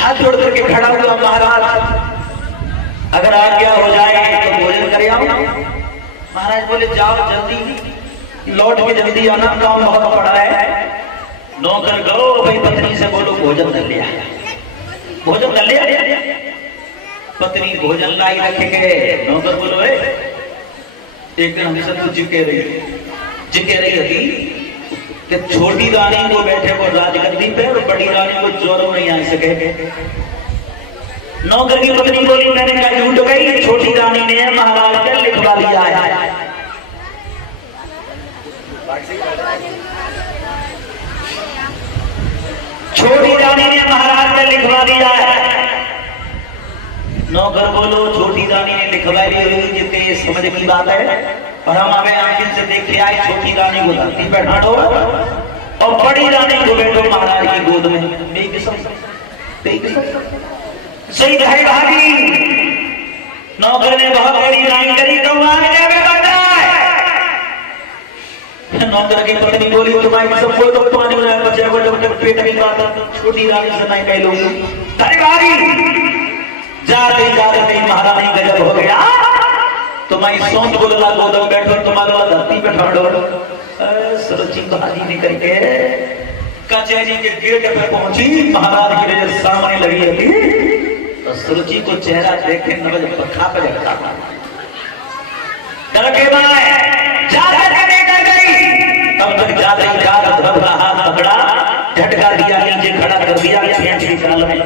हाथ जोड़ करके खड़ा हुआ महाराज, अगर आज्ञा हो जाए तो भोजन कर आओ। महाराज बोले जाओ जल्दी लौट के जल्दी आना, काम बहुत पड़ा है। नौकर गो भाई पत्नी से बोलो भोजन कर लिया, भोजन कर लिया। पत्नी भोजन लाई रखे गए, नौकर बोलो एक दिन हमसे तो जिके रही थी कि छोटी रानी को बैठे को राजगद्दी पे और बड़ी रानी को जोरों नहीं आ सके। नौकर की पत्नी बोली मैंने क्या झूठ गई, छोटी रानी ने महाराज का लिखवा लिया है। छोटी रानी ने महाराज का लिखवा दिया है। नौकर बोलो छोटी रानी ने लिखवाई हुई जितने समझ की बात है, और हम हमें आखिर से देख के आए छोटी रानी को धरती बैठा दो और बड़ी रानी को बैठो महाराज की गोद में, सही है भागी। नौकर ने बहुत बड़ी लाइन करी, तो आगे जाके नौकर की पत्नी बोली, तुम्हारी सबको तो पानी बनाया बच्चे को, जब तक पेट की बात छोटी रानी से नहीं कह लो। जाते जाते महारानी गजब हो गया, तुम्हारी सौंत बोलना गोदम बैठो, तुम्हारा धरती पे ठाड़ो। सुरुचि बाजी निकल के कचहरी के गेट पे पहुंची, महाराज की नजर सामने लगी थी, तो सुरुचि को चेहरा देख के नजर पखा पे रखा डर के बनाए तब तक जाते हाथ पकड़ा, झटका दिया, नीचे खड़ा कर दिया, फेंट की चाल में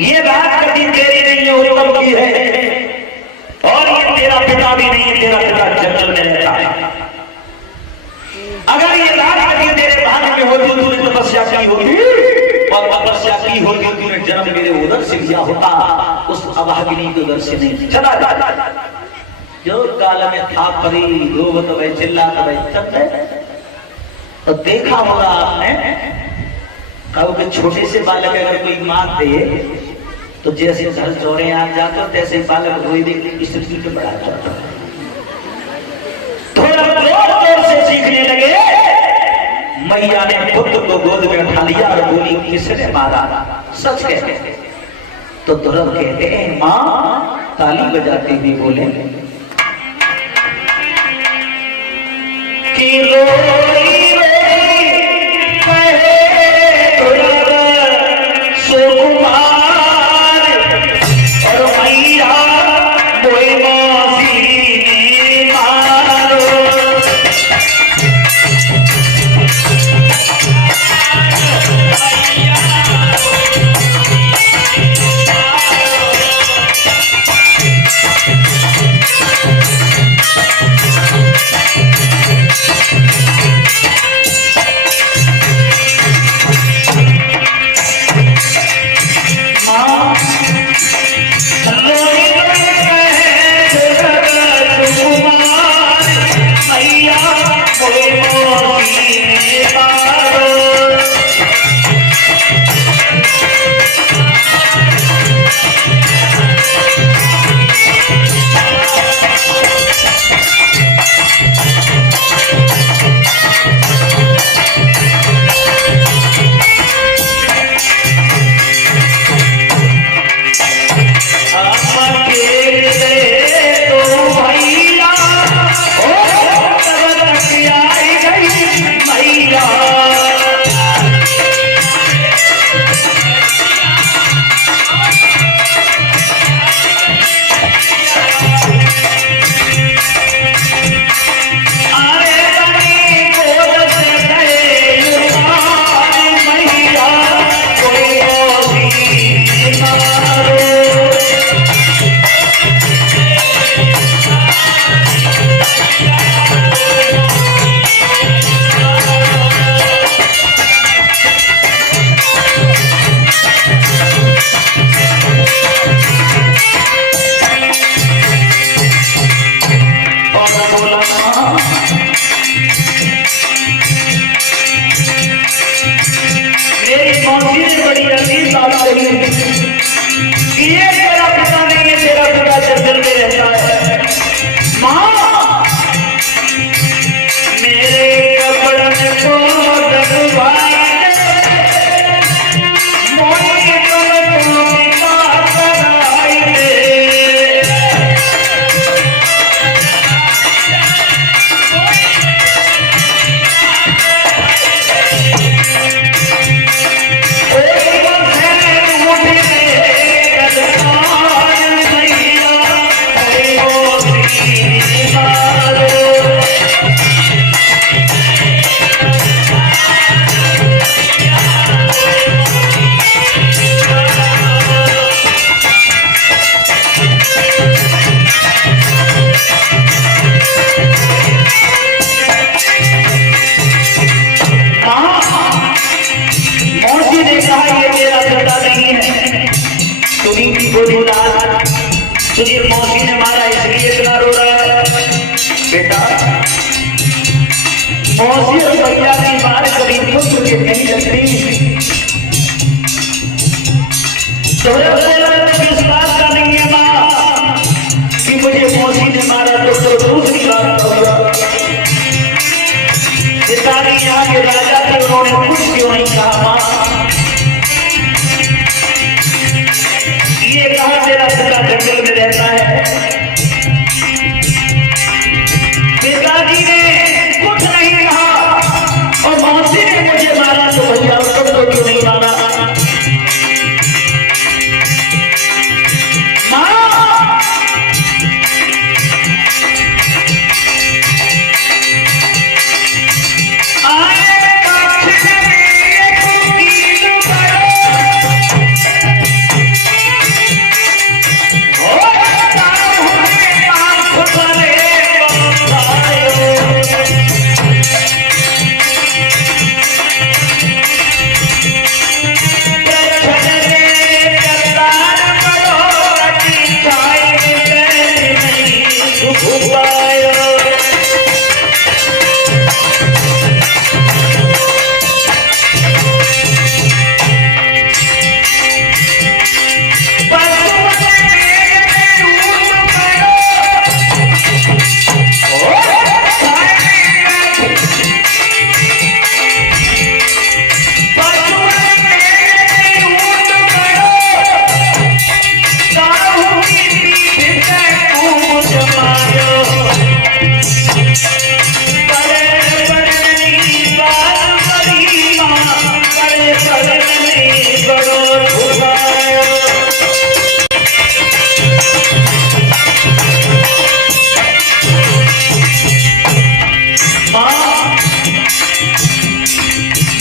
ये बात कभी तेरी नहीं है, उत्तम की है, और ये तेरा पिता भी नहीं है, तेरा पिता जंगल में रहता है। अगर ये बात कभी तेरे भाग्य में होती, तूने तपस्या की होती, और तपस्या की होती, तूने जन्म मेरे उधर से लिया होता, उस अभागिनी के उधर से नहीं। चला जो काल में था परी, रोवत वह चिल्लात वह चंद, तो देखा होगा आपने, कहो कि छोटे से बालक अगर कोई मार दे, तो जैसे घर चौरे आ जाता, तैसे बालक रोई देख स्थिति पे बढ़ा जाता। थोड़ा जोर से सीखने लगे, मैया ने पुत्र को गोद में उठा लिया और बोली, किसने मारा? सच कहते तो तुरंत कहते हैं, मां ताली बजाती हुई बोले कि रोई मौसी और भैया की बात कभी पुत्र के नहीं लगती। विश्वास का नहीं है माँ कि मुझे मौसी ने मारा तो दूसरी बात हुआ। पिताजी यहाँ के राजा थे, उन्होंने कुछ क्यों नहीं कहा माँ। ये कहा मेरा पिता जंगल में रहता है। पिताजी ने कुछ नहीं कहा और मौसी ने मुझे मारा तो भैया तुम क्यों नहीं मारा।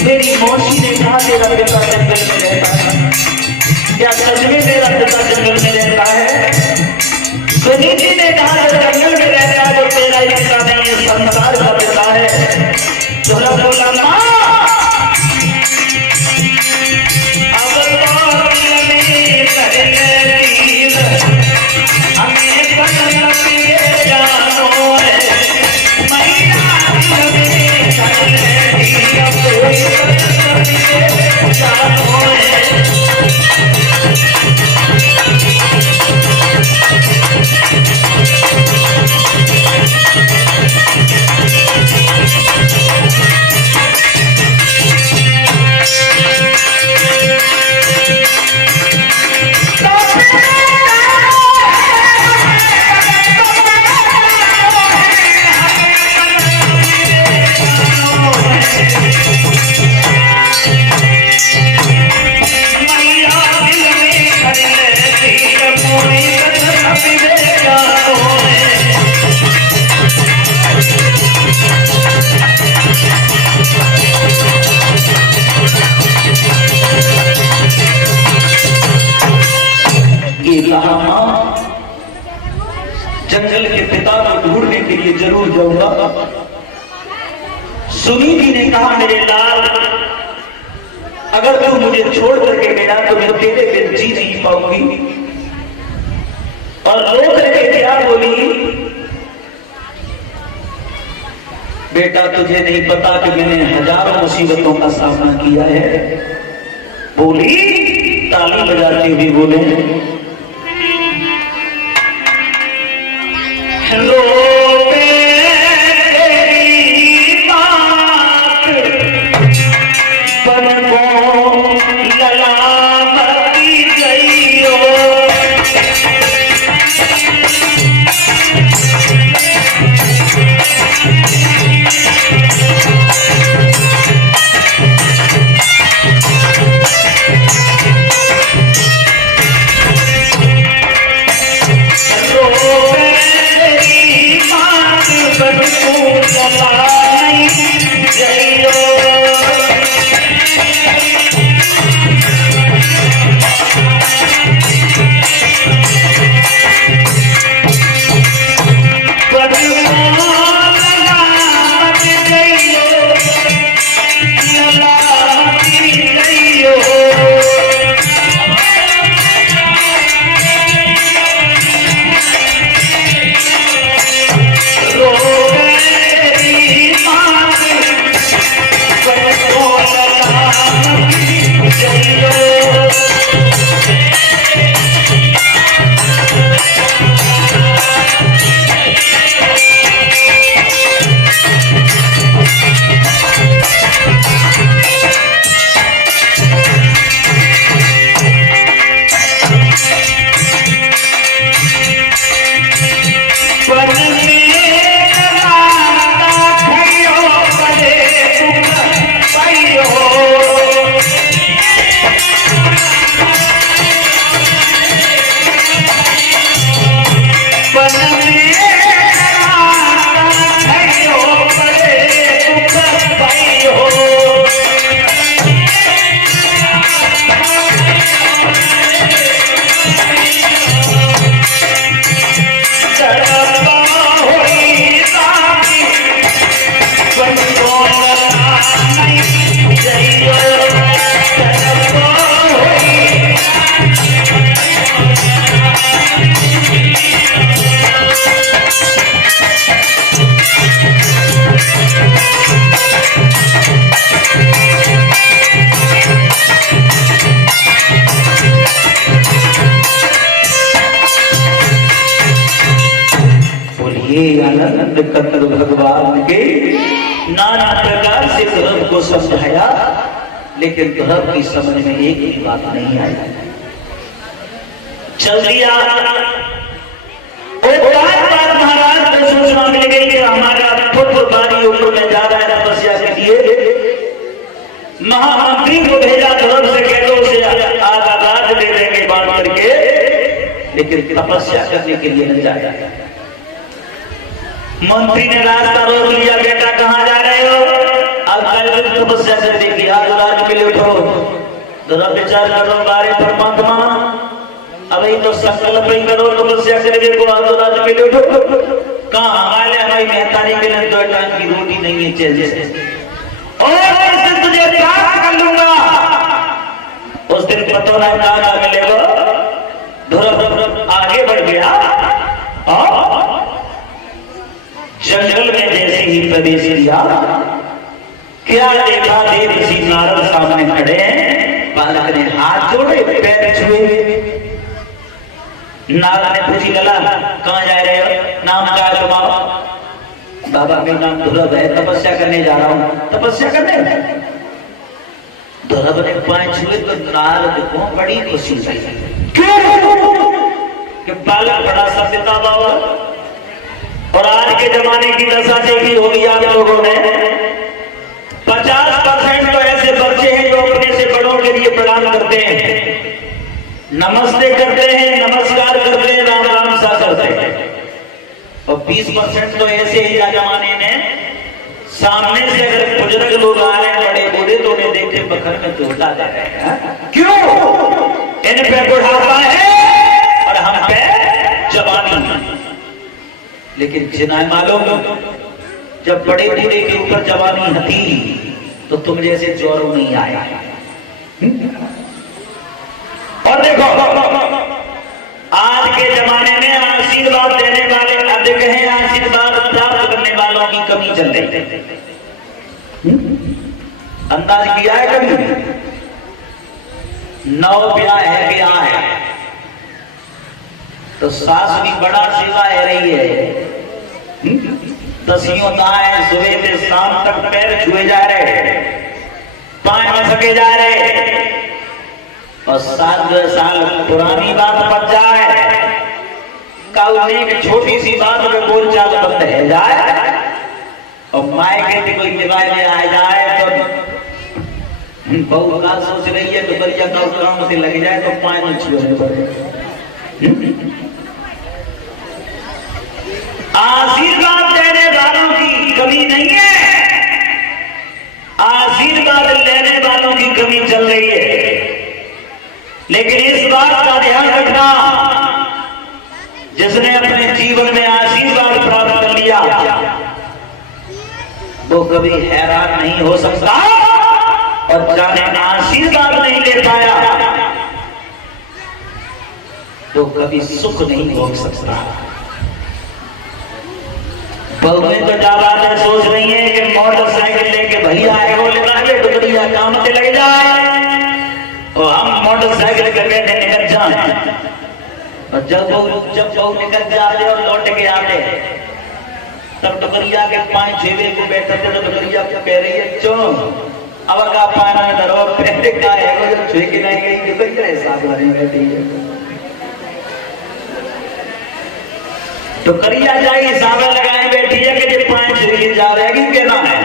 मेरी मौसी ने कहा तेरा पिता जंगल में रहता है। क्या सच में मेरा पिता जंगल में रहता है? सुनीति ने कहा जंगल में रहता है तो तेरा पिता नहीं है, संसार का पिता है। तो बोला माँ जंगल के पिता को ढूंढने के लिए जरूर जाऊंगा। सुनीति ने कहा मेरे लाल अगर तू मुझे छोड़ करके गया तो मैं तेरे बिन जी नहीं पाऊंगी। और रो करके क्या बोली, बेटा तुझे नहीं पता कि मैंने हजारों मुसीबतों का सामना किया है। बोली ताली बजाते हुए बोले हे आनंद कंद भगवान के नाना प्रकार से धर्म को समझाया, लेकिन धर्म की समझ में एक ही बात नहीं आई। चल दिया महाराज को सूचना मिल गई कि हमारा पुत्र बारी ऊपर में जा रहा है तपस्या के लिए। महामंत्री को भेजा धर्म से कह दो उसे आधा राज दे देंगे बांध करके, लेकिन तपस्या करने के लिए नहीं जाया। मंत्री ने रास्ता रोक लिया, बेटा कहाँ जा रहे हो? अब तपस्या करने की आज राज के लिए उठो, जरा विचार करो बारे परमात्मा, अभी तो संकल्प ही करो तपस्या करने को, आज राज के लिए उठो। कहाँ हमारी मेहतारी के लिए 2 टाइम की रोटी नहीं है चाहिए, और तुझे प्राप्त कर लूंगा। उस दिन पता नहीं कहाँ मिलेगा। धर्म आगे बढ़ गया और जंगल में जैसे ही प्रवेश किया, क्या देखा? देव ऋषि नारद सामने खड़े हैं। बालक ने हाथ जोड़े, पैर छुए। नारद ने पूछी, लला कहाँ जा रहे हो? नाम क्या है तुम्हारा? बाबा मेरा नाम ध्रुव है, तपस्या करने जा रहा हूँ। तपस्या करने? ध्रुव ने पैर छुए तो नारद को बड़ी खुशी हुई। क्यों? कि बालक बड़ा सभ्यता बाबा। और आज के जमाने की दशा देखी होगी आप लोगों ने, 50% तो ऐसे बच्चे हैं जो अपने से बड़ों के लिए प्रणाम करते हैं, नमस्ते करते हैं, नमस्कार करते हैं, राम राम सा करते हैं। और 20% तो ऐसे ही जमाने में सामने से अगर बुजुर्ग लोग आ रहे हैं, बड़े बूढ़े, तो उन्हें देख के बखर में जोता जा रहे हैं। क्यों? इन पे बुढ़ापा है और हम पे जवानी। लेकिन जिन्हें मालूम जब बड़े बूढ़े के ऊपर जवानी थी तो तुम जैसे जोरों नहीं आया। और देखो आज के जमाने में आशीर्वाद देने वाले अधिक हैं, आशीर्वाद प्राप्त करने वालों की कमी चल रही है। अंदाज किया है कभी? 9 ब्याह है क्या है तो सास भी बड़ा सेवा है रही है। दसियों दाएं सुबह से शाम तक पैर छुए जा रहे, पाए मसके जा रहे, और 7 साल पुरानी बात बच जाए, कल एक छोटी सी बात में बोलचाल बंद है जाए, और मायके से कोई निभाए में आ जाए तो बहू का सोच रही है तो बरिया का काम से लग जाए तो पाए में छुए पड़े। आशीर्वाद देने वालों की कमी नहीं है, आशीर्वाद लेने वालों की कमी चल रही है। लेकिन इस बात का ध्यान रखना, जिसने अपने जीवन में आशीर्वाद प्राप्त कर लिया वो कभी हैरान नहीं हो सकता, और जाने आशीर्वाद नहीं ले पाया तो कभी सुख नहीं भोग सकता। बहुएं तो ज्यादा सोच रही है कि मोटरसाइकिल लेके भैया आए वो ले डुबरिया काम से लग जाए और हम मोटरसाइकिल के बैठे निकल जाए, और जब बहू निकल जाते और लौट के आते तब डुबरिया के 5-6 को बैठे थे, तो डुबरिया को कह रही है चो अब का पाना धरो पहले का है वो जब छुए के नहीं गई डुबरिया हिसाब लगी बैठी है तो करिया जाए हिसाब लगाए बैठी है कि जब 5 छुए जा रहेगी कहना है।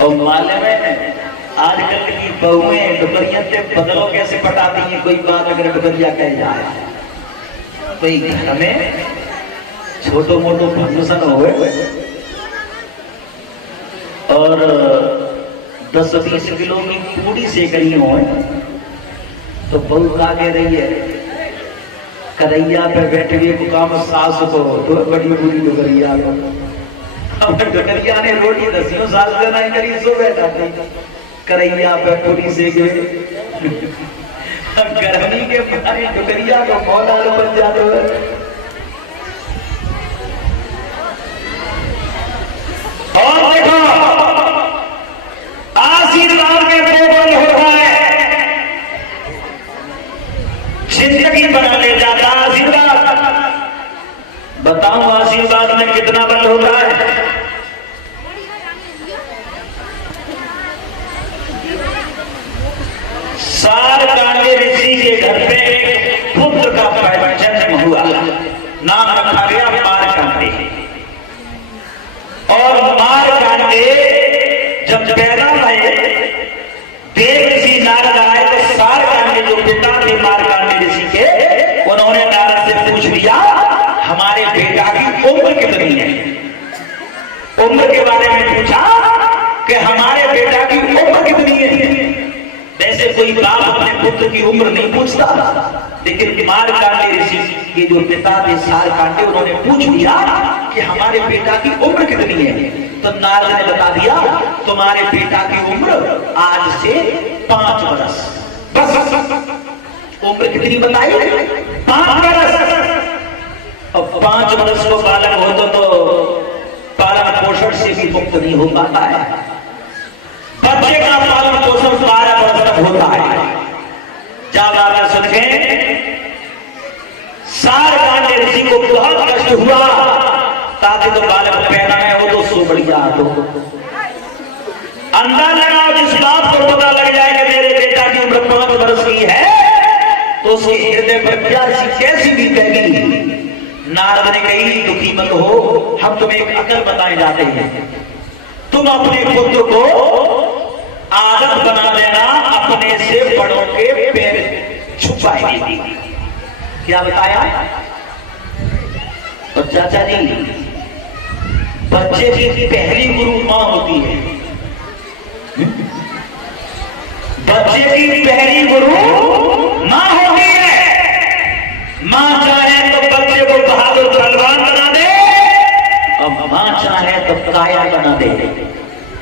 और मालूम है आजकल की बहुएं डुबरिया से बदलो कैसे पटाती हैं। कोई बात अगर डुबरिया कह जाए, कोई घर में छोटो मोटो फंक्शन हो और 10-20 किलो की पूरी सेकनी हो तो बहू का कह रही है करैया पे बैठे हुए को काम सास को तो बड़ी बुरी डुबरिया अब डुबरिया ने रोटी 10 साल से नहीं करी सो बैठा थी करैया पे पूरी से गए गर्मी के मारे डुबरिया को मौला बन जाते हुए और देखो आशीर्वाद के 2 बंद होता है, जिंदगी में कितना बल होता है? सारकांडे ऋषि के घर पे पुत्र का जन्म हुआ, नाम रखा गया मारकांडे। और मारकांडे जब पैदा हुए, देव ऋषि नारद आए तो सारकांडे जो पिता थे मारकांडे ऋषि के, उन्होंने नारद से पूछ लिया हमारे बेटा की उम्र कितनी है। उम्र के बारे में पूछा कि हमारे बेटा की उम्र कितनी है। वैसे कोई बाप अपने पुत्र की उम्र नहीं पूछता, लेकिन मारकांडे ऋषि के जो पिता थे सारकांडे, उन्होंने पूछ लिया कि हमारे बेटा की उम्र कितनी है। तो नारद ने बता दिया तुम्हारे बेटा की उम्र आज से 5 वर्ष। बस उम्र कितनी बताई? 5 वर्ष। अब 5 वर्ष को बालक हो तो पालन पोषण से भी मुक्त नहीं हो पाता है। बच्चे का पालन पोषण 12 वर्ष तक होता है। जब आप सुनके सारकांडे ऋषि को बहुत कष्ट हुआ, ताकि तो बालक पैदा है वो तो सो बढ़िया तो अंदाज लगाओ, जिस बाप को पता लग जाए कि मेरे बेटा की उम्र 5 वर्ष की है, तो उसके हृदय पर कैसी भी कहेगी। नारद ने कही दुखी मत हो, हम तुम्हें एक अकल बताए जाते हैं। तुम अपने पुत्र को आदत बना लेना अपने से बड़ों के पैर छुपाएगी। क्या बताया? तो चाचा जी, बच्चे की पहली गुरु मां होती है। बच्चे की पहली गुरु मां होती है। मां चाहे तो बच्चे को बहादुर पहलवान बना दे, और मां चाहे तो काया बना दे।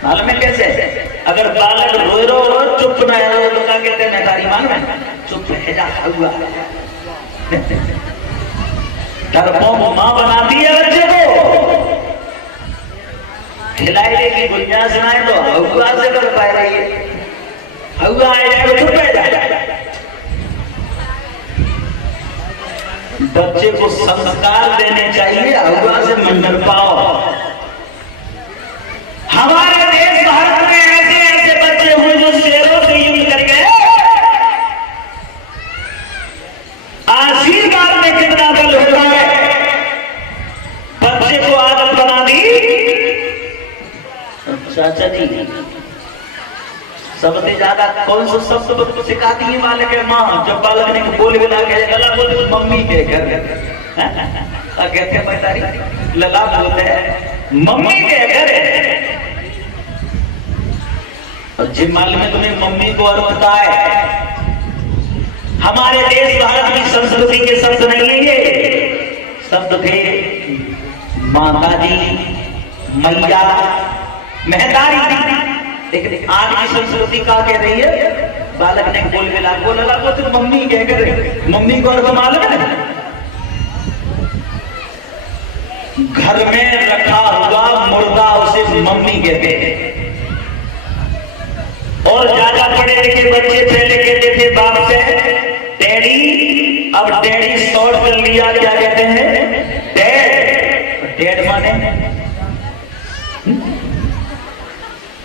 मालूम है कैसे? अगर बालक रोए रो चुप न है तो क्या कहते हैं? नकारी मालूम है? चुप है जा हुआ। डरपोक मां बनाती है बच्चे को, खिलाई देगी, गुंजाइश सुनाए तो हुआ से कर पाए रही है। हुआ आ जाए तो चुप है जाए। बच्चे को संस्कार देने चाहिए, हुआ से मंडल पाओ। हमारे देश भारत में ऐसे ऐसे बच्चे हुए जो शेरों से युद्ध कर गए। आशीर्वाद में कितना बल होता है। बच्चे को आदत बना दी। चाचा जी, सबसे ज्यादा कौन सा शब्द सिखाती है बालक है? माँ। जब बालक ने बोल बिला के लला बोले मम्मी के घर कहते पैतारी लला बोलते हैं मम्मी के घर। और जिन मालूम में तुम्हें मम्मी को अर्थ पता है। हमारे देश भारत की संस्कृति के शब्द नहीं लेंगे, शब्द थे माता जी, मैया, महतारी। लेकिन आज की संस्कृति का कह रही है, बालक ने बोल मिला बोला को तो मम्मी कह कर, मम्मी को अर्थ मालूम है? घर में रखा हुआ मुर्दा उसे मम्मी कहते हैं। और ज्यादा पढ़े लिखे बच्चे पहले कहते थे बाप से डैडी, अब डैडी शॉर्ट कर लिया, क्या कहते हैं? डैड। डैड माने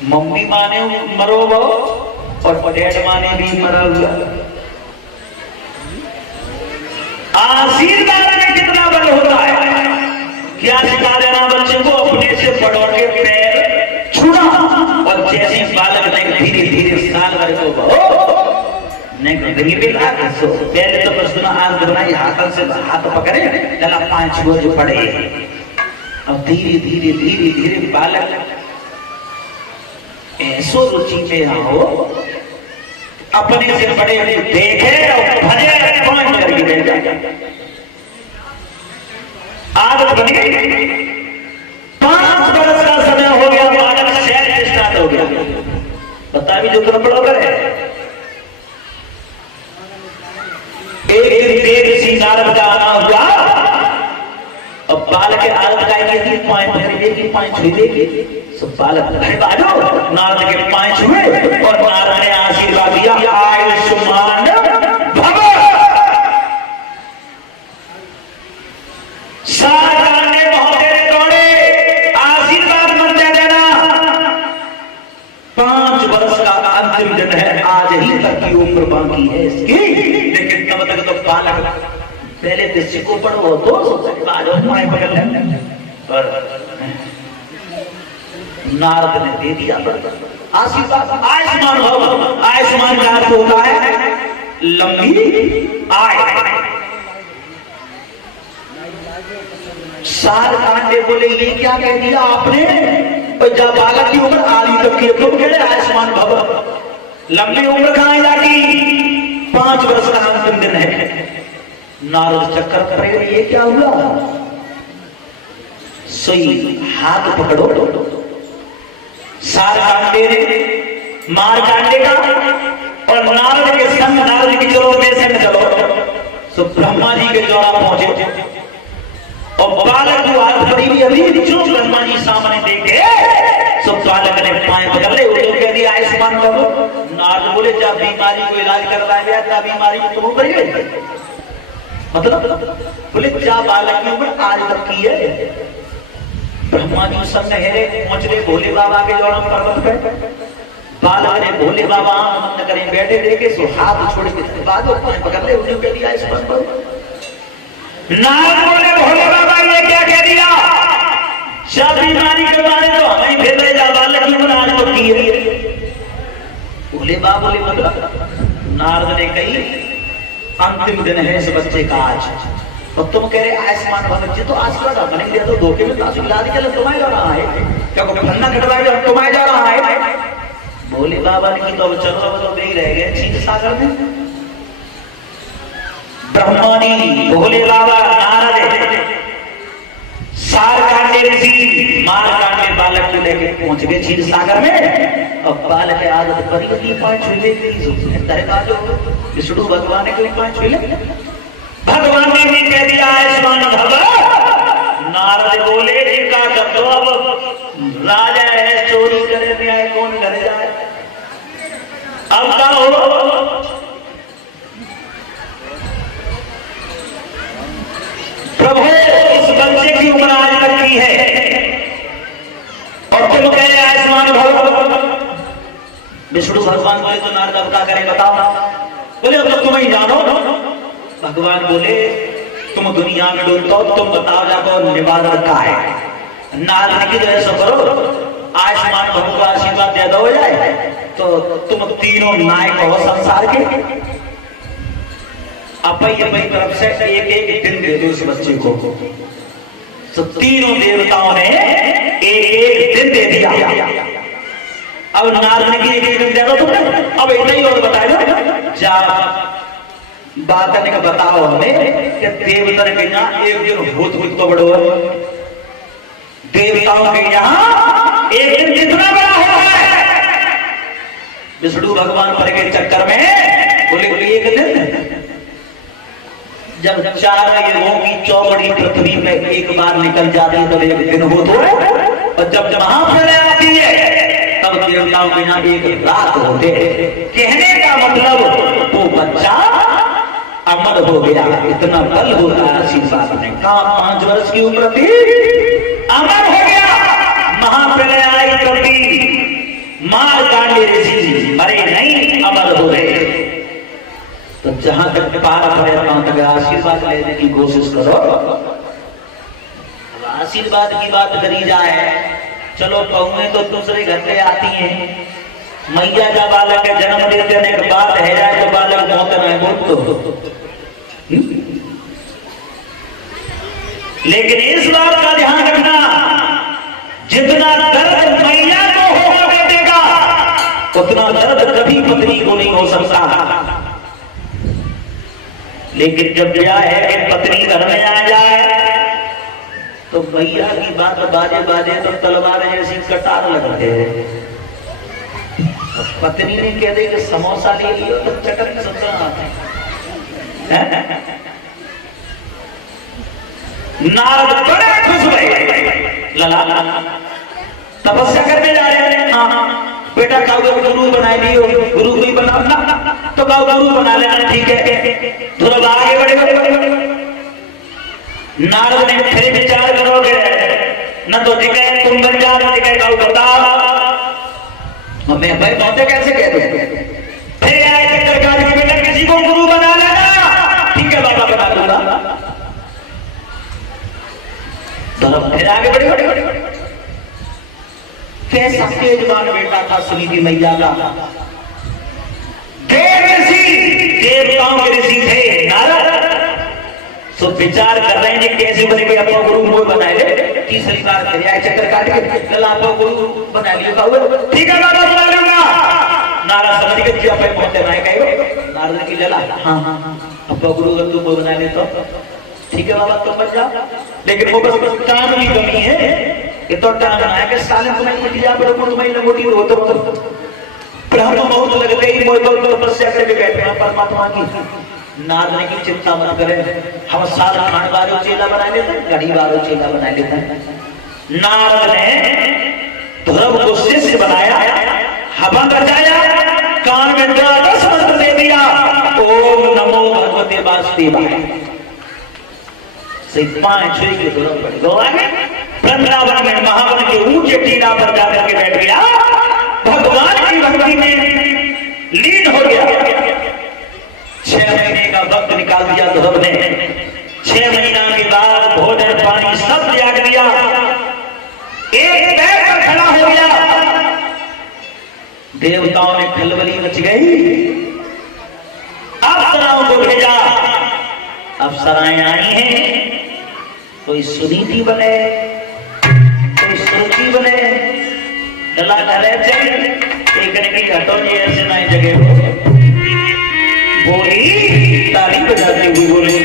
मम्मी माने मरो वो, और डैड माने भी मरा हुआ। आशीर्वाद में कितना बल होता है। क्या सिखा देना बच्चे को? अपने से बड़ों के पैर छूना। और जैसी बालक ने धीरे धीरे साल भर को पहले तो बस आज बनाई हाथ से हाथ पकड़े लला 5 रोज पड़े। अब धीरे धीरे धीरे धीरे बालक ऐसो रुचि में आओ, अपने से बड़े देखे और भजे 5 करके बैठ जाए। आदत बनी। 5 वर्ष का समय हो गया, बालक शहर स्टार्ट हो गया। बता भी जो तुम बड़ो करे। एक दिन देव ऋषि नारद का आना हुआ। अब बालक के आदत का ही 5 देगी, 5 छुई देगी। सब बालक नारद के 5 हुए और नारद ने आशीर्वाद दिया, आयुष्मान भव। सारकांडे महोदय ने कौन तो बाकी है इसकी, लेकिन तब तक तो बालक पहले दृश्य को पढ़ो तो पर नारद ने दे दिया आशीर्वाद। आयुष्मान भव, आयुष्मान का अर्थ होता है लंबी आय। सार कांडे बोले ये क्या कह दिया आपने, जब बालक की उम्र आधी तक की तो कह रहे आयुष्मान भव, लंबी उम्र कहां जाती, 5 वर्ष का अंतिम दिन है। नारद चक्कर कर रहे, ये क्या हुआ, सही हाथ पकड़ो, सार कांडे ने मार कांडे का और नारद के संग, नारद की चलो संग चलो, तो ब्रह्मा जी के द्वारा पहुंचे और बालक को हाथ पड़ी हुई अभी जो ब्रह्मा जी सामने देखे, तो बालक ने पाए पकड़ ले, वो कह दिया आयुष्मान भव। नारद बोले जब बीमारी को इलाज करवाया गया था बीमारी तुम करी गई, मतलब बोले क्या बालक की उम्र आज तक की है। ब्रह्मा जी संग हेरे पहुंच रहे भोले बाबा के द्वारा पर्वत पे, बालक ने भोले बाबा बंद करें बैठे देखे, सो हाथ छोड़ के बाद पकड़ ले, उन्हें कह दिया आयुष्मान भव। नारद बोले भोले बाबा ये क्या कह दिया, सब बीमारी के बारे तो हमें भेज जा, बालक की उम्र आज तक की है। भोले बाबा बोले मतलब, नारद ने कही अंतिम दिन है इस बच्चे का आज, और तुम कह रहे आयुष्मान भव जी, तो आशीर्वाद हमने दिया तो धोखे में आशीर्वाद के लिए तुम्हारे जा रहा है, क्या फन्ना कटवाए तुम्हारे जा रहा है। भोले बाबा ने की तो चलो अब तो नहीं रह गए क्षीर सागर में। ब्रह्मा जी, भोले बाबा, नारद, सार कांडे ऋषि मार कांडे बालक को लेके पहुंच गए क्षीर सागर में। अब बालक के आदत परिवर्ती पांच छुले विष्णु भगवान ने कोई पांच छुले, भगवान ने भी कह दिया आयुष्मान भव। नारद बोले इनका कर दो, अब राजा है चोरी करे न्याय कौन घर जाए, अब क्या हो। प्रभु इस बच्चे की उम्र आज तक की है और तुम कह रहे आयुष्मान भव। विष्णु भगवान बोले तो नारद अब क्या करे बताओ, बोले अब तो तुम ही जानो। भगवान बोले तुम दुनिया में डूबते हो, तुम बताओ जाको निवारण का है। नारद की तो ऐसा करो आयुष्मान भव का आशीर्वाद ज्यादा हो जाए, तो तुम तीनों नायक हो संसार के, अपनी तरफ से एक एक दिन दे दो इस बच्चे को। तो तीनों देवताओं ने एक एक दिन दे दिया। अब नारद ने एक एक दिन दे दो तुमने, अब इतना ही और बताओ जा बात ने बताओ हमें कि देवता के यहाँ एक दिन भूत भूत तो बड़ो है, देवताओं के यहाँ एक दिन कितना बड़ा होता है। विष्णु भगवान पर के चक्कर में बोले एक दिन जब 4 युगों की चौबड़ी पृथ्वी में एक बार निकल जाती है तो एक दिन हो तो, और जब महाप्रलय आती है तब देवताओं के यहाँ एक रात होते हैं। कहने का मतलब वो बच्चा अमर हो गया, इतना बल होता है आशीर्वाद में। कहा 5 वर्ष की उम्र थी, अमर हो गया। महाप्रलय आई कभी मार कांडे ऋषि मरे नहीं, अमर हो गए। तो जहां तक पार पड़े वहां तक आशीर्वाद लेने की कोशिश करो। आशीर्वाद की बात करी जाए, चलो बहुएं तो दूसरे घर पे आती हैं, मैया जब बालक के जन्म देते के बाद है जाए तो बालक मौत है बोल तो। लेकिन इस बात का ध्यान रखना, जितना दर्द मैया को होगा बेटे का, उतना दर्द कभी पत्नी को नहीं हो सकता। लेकिन जब ब्याह है कि पत्नी घर में आ जाए तो भैया की बात बाजे बाजे तो तलवार जैसी कटार लगते हैं। पत्नी ने कह दे कि समोसा ले लियो तो चटक समझा आते हैं। नारद बड़े खुश हुए, लला तपस्या करने जा रहे हैं। हाँ बेटा काऊ गुरु बना लियो, गुरु भी बना तो काऊ गुरु बना लेना, ठीक है। थोड़ा आगे बढ़े। नारद ने फिर विचार करोगे न तो दिखे तुम बन जा, न दिखे काऊ बताओ, मैं भाई बातें कैसे कह दूं। फिर आए चक्कर काट के धर्म फिर आगे बढ़े। कैसा तेजवान बेटा था सुनीति मैया का। देव ऋषि, देवताओं के ऋषि थे नारद। तो विचार कर रहे हैं कैसे बने के अपना गुरु वो बना ले। तीसरी बार फिर आए चक्कर काट के आपको गुरु बना लिया। ठीक है बाबा बना लूंगा। नारद समझ के अपने पहुंचे ना नारद की लला हाँ अपना गुरु अगर तुम बना ले तो ठीक है बाबा तुम बन जाओ। लेकिन वो बस काम की कमी है। ये तो टाइम आया कि साले तुम्हें मिट जा पर तुम्हें लंगोटी हो तो ब्रह्म बहुत लगते ही मोह तो तपस्या करके बैठे हैं परमात्मा की। नारद की चिंता मत करें, हम साल खान वालों चेला बना लेते हैं, गरीब वालों चेला बना लेते हैं। नारद ने ध्रुव को शिष्य बनाया, हवन बजाया, कान में 10 मंत्र दे दिया, ओम नमो भगवते वासुदेवाय। सिर्फ 5 छुरी के ध्रुव पड़ गए। वृंदावन में महावन के ऊंचे टीला पर जाकर के बैठ गया, भगवान की भक्ति में लीन हो गया। 6 महीने का वक्त निकाल दिया ध्रुव ने। 6 महीना के बाद भोजन पानी सब त्याग दिया, एक पैर पर खड़ा हो गया। देवताओं में खलबली मच गई। अप्सराओं को भेजा, अप्सराएं आई हैं। कोई सुनीति बने, कोई सुरुचि बने, डला डले चले एक की हटो जी ऐसे नई जगह बोली ताली बजाते हुए बोले